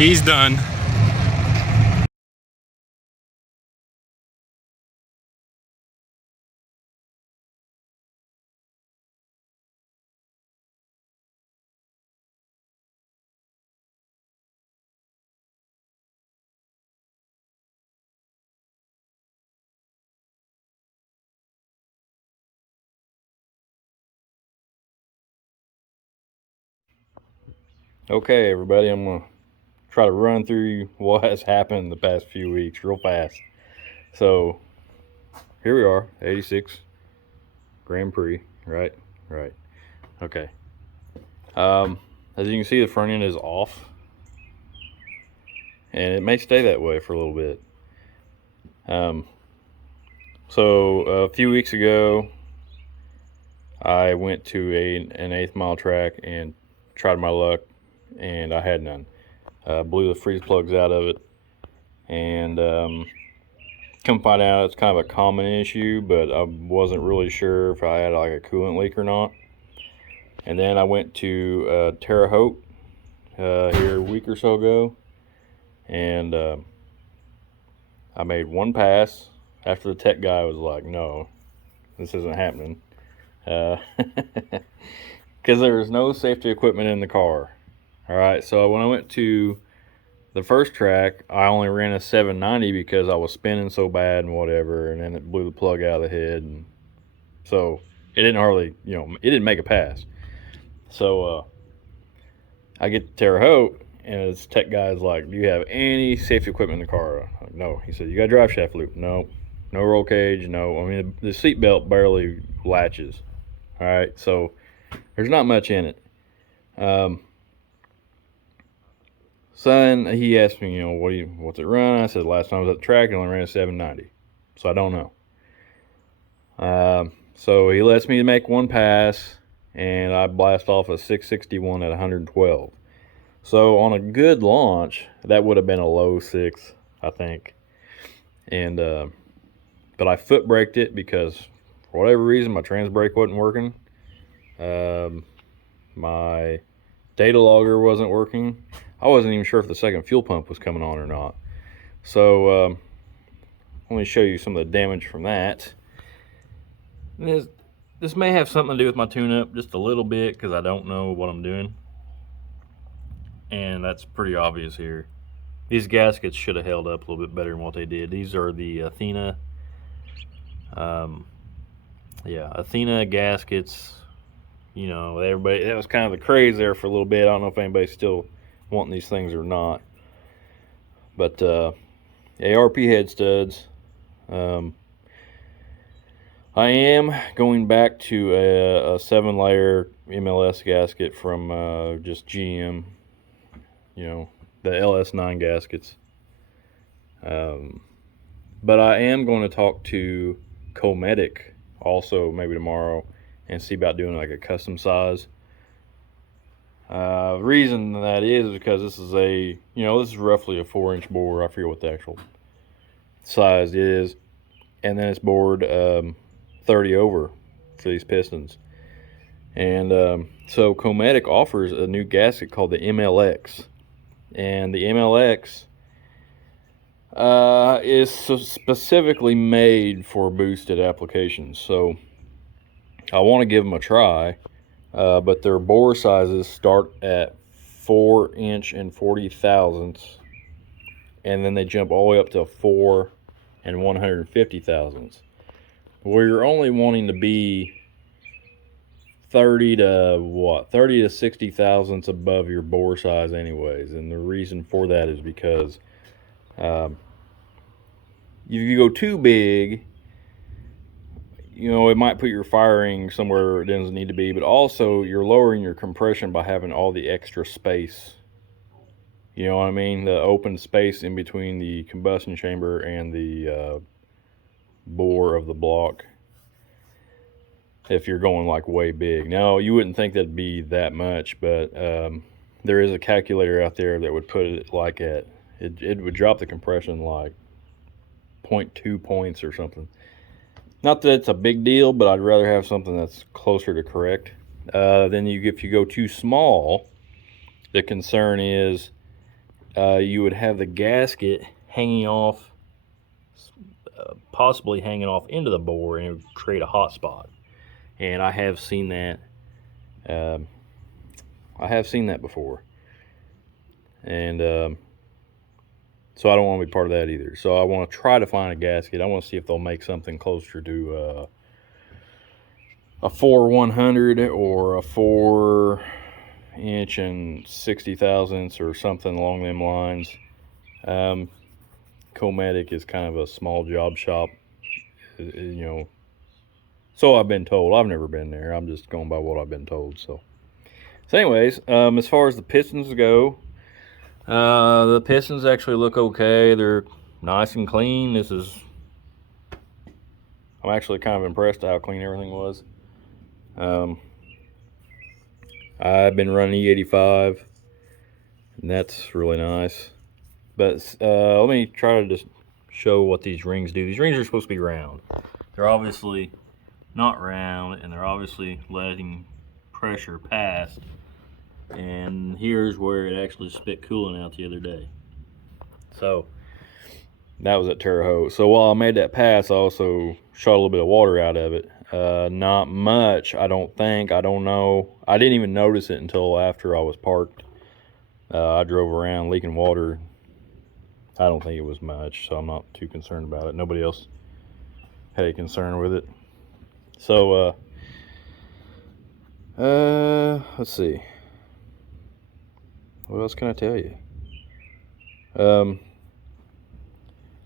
He's done. Okay, everybody, I'm going to try to run through what has happened the past few weeks real fast. So, here we are, 86 Grand Prix, right? Right. Okay. As you can see, the front end is off, and it may stay that way for a little bit. So, a few weeks ago, I went to an 1/8 mile track and tried my luck, and I had none. Blew the freeze plugs out of it, and come find out it's kind of a common issue, but I wasn't really sure if I had like a coolant leak or not. And then I went to Terre Haute here a week or so ago, and I made one pass after the tech guy was like, no, this isn't happening, because there was no safety equipment in the car. All right, so when I went to the first track, I only ran a 790 because I was spinning so bad and whatever, and then it blew the plug out of the head, and so it didn't hardly, it didn't make a pass. So I get to Terre Haute, and this tech guy is like, do you have any safety equipment in the car? I'm like, no. He said, you got a drive shaft loop? No. No roll cage? No. I mean, the seat belt barely latches. All right, so there's not much in it. Son, he asked me, what's it run? I said, last time I was at the track, it only ran a 790. So I don't know. So he lets me make one pass, and I blast off a 661 at 112. So on a good launch, that would have been a low 6, I think. And but I foot braked it because for whatever reason my trans brake wasn't working. My data logger wasn't working. I wasn't even sure if the second fuel pump was coming on or not. So let me show you some of the damage from that. This may have something to do with my tune-up just a little bit because I don't know what I'm doing. And that's pretty obvious here. These gaskets should have held up a little bit better than what they did. These are the Athena, Athena gaskets. Everybody, that was kind of the craze there for a little bit. I don't know if anybody's still wanting these things or not. But ARP head studs. I am going back to a 7-layer MLS gasket from just GM. The LS9 gaskets. But I am going to talk to Cometic also maybe tomorrow and see about doing like a custom size. The reason that is because this is this is roughly a 4-inch bore. I forget what the actual size is. And then it's bored 30 over for these pistons. And so Cometic offers a new gasket called the MLX. And the MLX is specifically made for boosted applications. So I want to give them a try, but their bore sizes start at 4-inch and 40 thousandths, and then they jump all the way up to 4 and 150 thousandths, where you're only wanting to be 30 to 60 thousandths above your bore size anyways. And the reason for that is because if you go too big, it might put your firing somewhere it doesn't need to be, but also you're lowering your compression by having all the extra space. You know what I mean? The open space in between the combustion chamber and the bore of the block. If you're going like way big. Now, you wouldn't think that'd be that much, but there is a calculator out there that would put it like it would drop the compression like 0.2 points or something. Not that it's a big deal, but I'd rather have something that's closer to correct. Then if you go too small, the concern is you would have the gasket hanging off, possibly hanging off into the bore, and it would create a hot spot. And I have seen that. I have seen that before, and so I don't want to be part of that either. So I want to try to find a gasket. I want to see if they'll make something closer to a 4/100 or a 4" and 60 thousandths or something along them lines. Comatic is kind of a small job shop, you know. So I've been told. I've never been there. I'm just going by what I've been told. So anyways, as far as the pistons go, the pistons actually look okay. They're nice and clean. I'm actually kind of impressed at how clean everything was. I've been running E85, and that's really nice. But let me try to just show what these rings do. These rings are supposed to be round. They're obviously not round, and they're obviously letting pressure pass. And here's where it actually spit coolant out the other day. So that was at Terre Haute. So while I made that pass, I also shot a little bit of water out of it. Not much, I don't think. I don't know. I didn't even notice it until after I was parked. I drove around leaking water. I don't think it was much, so I'm not too concerned about it. Nobody else had a concern with it. So, let's see. What else can I tell you?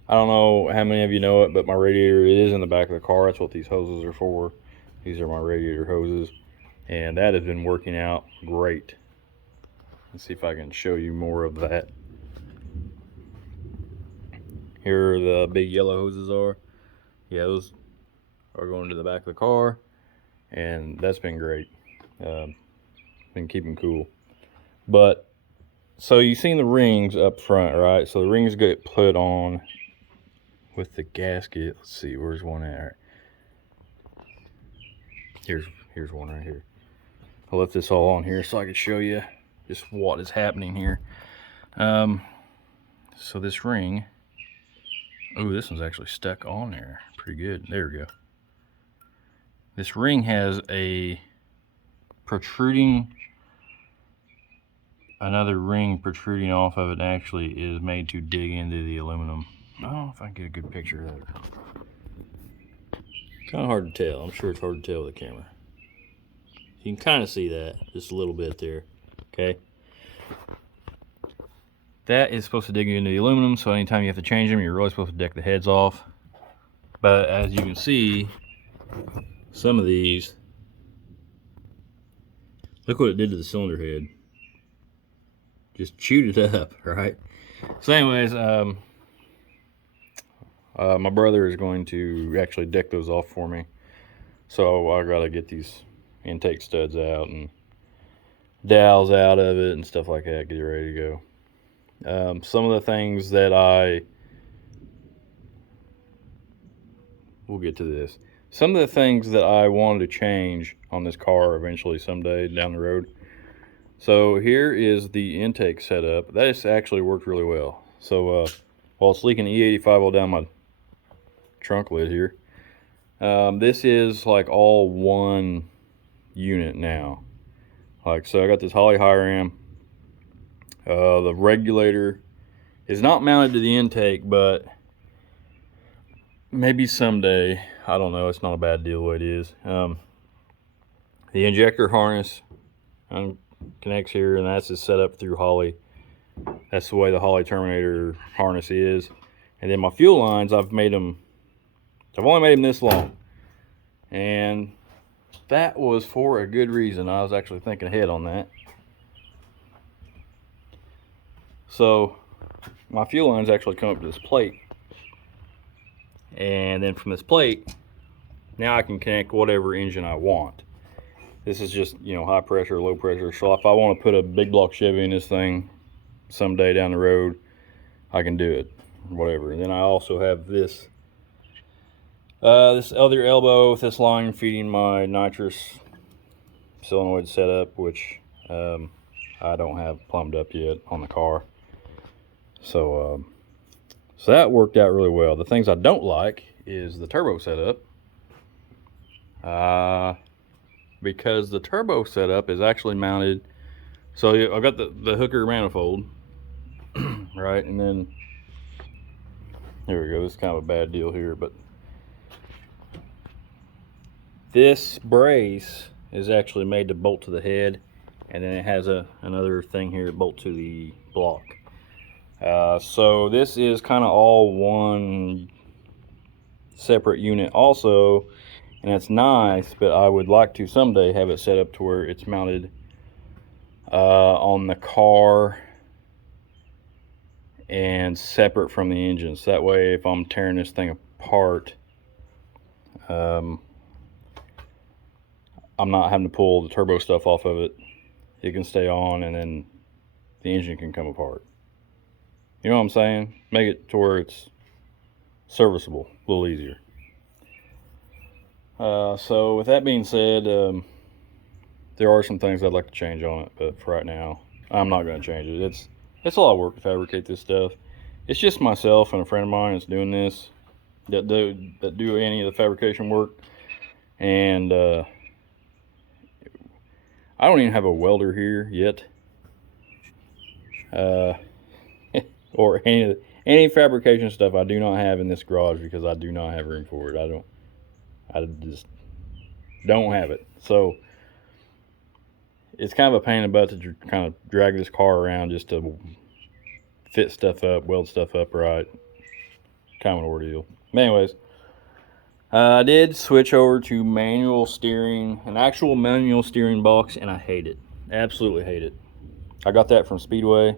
I don't know how many of you know it, but my radiator is in the back of the car. That's what these hoses are for. These are my radiator hoses, and that has been working out great. Let's see if I can show you more of that. Here the big yellow hoses are. Yeah, those are going to the back of the car, and that's been great. Been keeping cool. But so you've seen the rings up front, right? So the rings get put on with the gasket. Let's see, where's one at? Here's one right here. I left this all on here so I could show you just what is happening here. So this ring, oh, this one's actually stuck on there pretty good. There we go. This ring has a another ring protruding off of it. Actually is made to dig into the aluminum. I don't know if I can get a good picture of that. Kind of hard to tell. I'm sure it's hard to tell with the camera. You can kind of see that just a little bit there. Okay, that is supposed to dig into the aluminum, so anytime you have to change them, you're really supposed to deck the heads off. But as you can see, some of these, look what it did to the cylinder head. Just chewed it up, right? So anyways, my brother is going to actually deck those off for me. So I gotta get these intake studs out and dowels out of it and stuff like that, get it ready to go. Some of the things that we'll get to this. Some of the things that I wanted to change on this car eventually someday down the road. So here is the intake setup. That has actually worked really well. So while it's leaking E85 all down my trunk lid here, this is like all one unit now. Like, so I got this Holley high ram. The regulator is not mounted to the intake, but maybe someday, I don't know, it's not a bad deal the way it is. The injector harness connects here, and that's just set up through Holley. That's the way the Holley Terminator harness is. And then my fuel lines, I've only made them this long, and that was for a good reason. I was actually thinking ahead on that. So my fuel lines actually come up to this plate, and then from this plate, now I can connect whatever engine I want. This is just, you know, high pressure, low pressure. So if I want to put a big block Chevy in this thing someday down the road, I can do it, whatever. And then I also have this this other elbow with this line feeding my nitrous solenoid setup, which I don't have plumbed up yet on the car. So that worked out really well. The things I don't like is the turbo setup. Because the turbo setup is actually mounted. So I've got the hooker manifold, right? And then, here we go. This is kind of a bad deal here, but this brace is actually made to bolt to the head, and then it has another thing here to bolt to the block. So this is kind of all one separate unit also, and it's nice, but I would like to someday have it set up to where it's mounted on the car and separate from the engine. So that way, if I'm tearing this thing apart, I'm not having to pull the turbo stuff off of it. It can stay on, and then the engine can come apart. You know what I'm saying? Make it to where it's serviceable, a little easier. So with that being said, there are some things I'd like to change on it, but for right now, I'm not going to change it. It's a lot of work to fabricate this stuff. It's just myself and a friend of mine that's doing this, that do any of the fabrication work, and I don't even have a welder here yet, or any fabrication stuff I do not have in this garage because I do not have room for it. I just don't have it. So it's kind of a pain in the butt to kind of drag this car around just to fit stuff up, weld stuff up right. Kind of an ordeal. But anyways, I did switch over to manual steering, an actual manual steering box, and I hate it. Absolutely hate it. I got that from Speedway.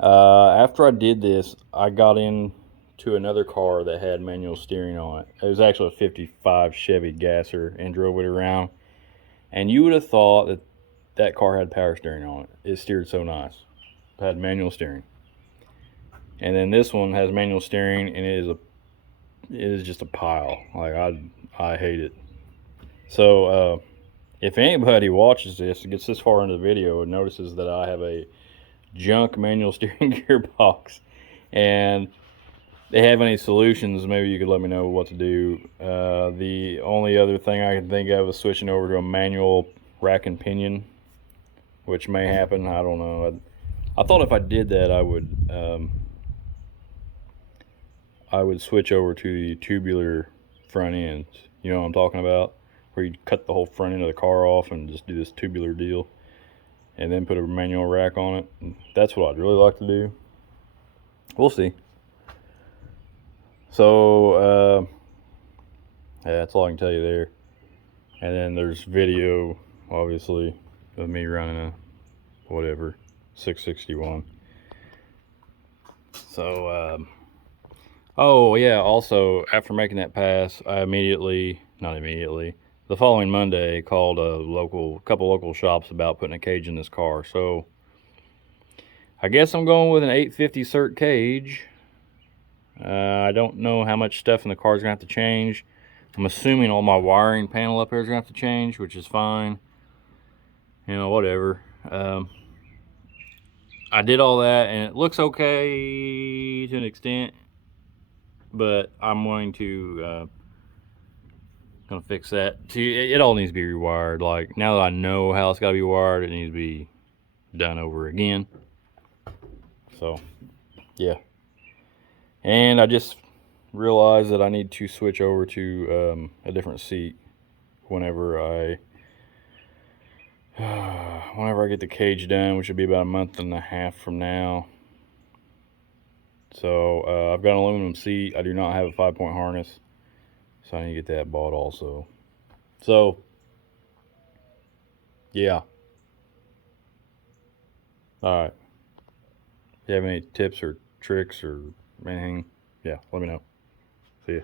After I did this, I got into another car that had manual steering on it. It was actually a 55 Chevy Gasser, and drove it around. And you would have thought that that car had power steering on it. It steered so nice. It had manual steering. And then this one has manual steering, and it is just a pile. Like, I hate it. So if anybody watches this and gets this far into the video and notices that I have a junk manual steering gearbox and they have any solutions, maybe you could let me know what to do. The only other thing I can think of is switching over to a manual rack and pinion, which may happen. I don't know. I thought if I did that, I would switch over to the tubular front ends. You know what I'm talking about? Where you cut the whole front end of the car off and just do this tubular deal, and then put a manual rack on it. And that's what I'd really like to do. We'll see. So yeah, that's all I can tell you there. And then there's video, obviously, of me running a whatever 661. So oh yeah, also after making that pass, I the following Monday called a couple local shops about putting a cage in this car. So I guess I'm going with an 850 cert cage. I don't know how much stuff in the car is gonna have to change. I'm assuming all my wiring panel up here is gonna have to change, which is fine. You know, whatever. I did all that, and it looks okay to an extent, but I'm going to gonna fix that. See, it all needs to be rewired. Like, now that I know how it's got to be wired, it needs to be done over again. So yeah, and I just realized that I need to switch over to a different seat whenever I get the cage done, which will be about a month and a half from now. So I've got an aluminum seat. I do not have a 5-point harness, so I need to get that bought also. So yeah. All right. If you have any tips or tricks or anything, yeah, let me know. See ya.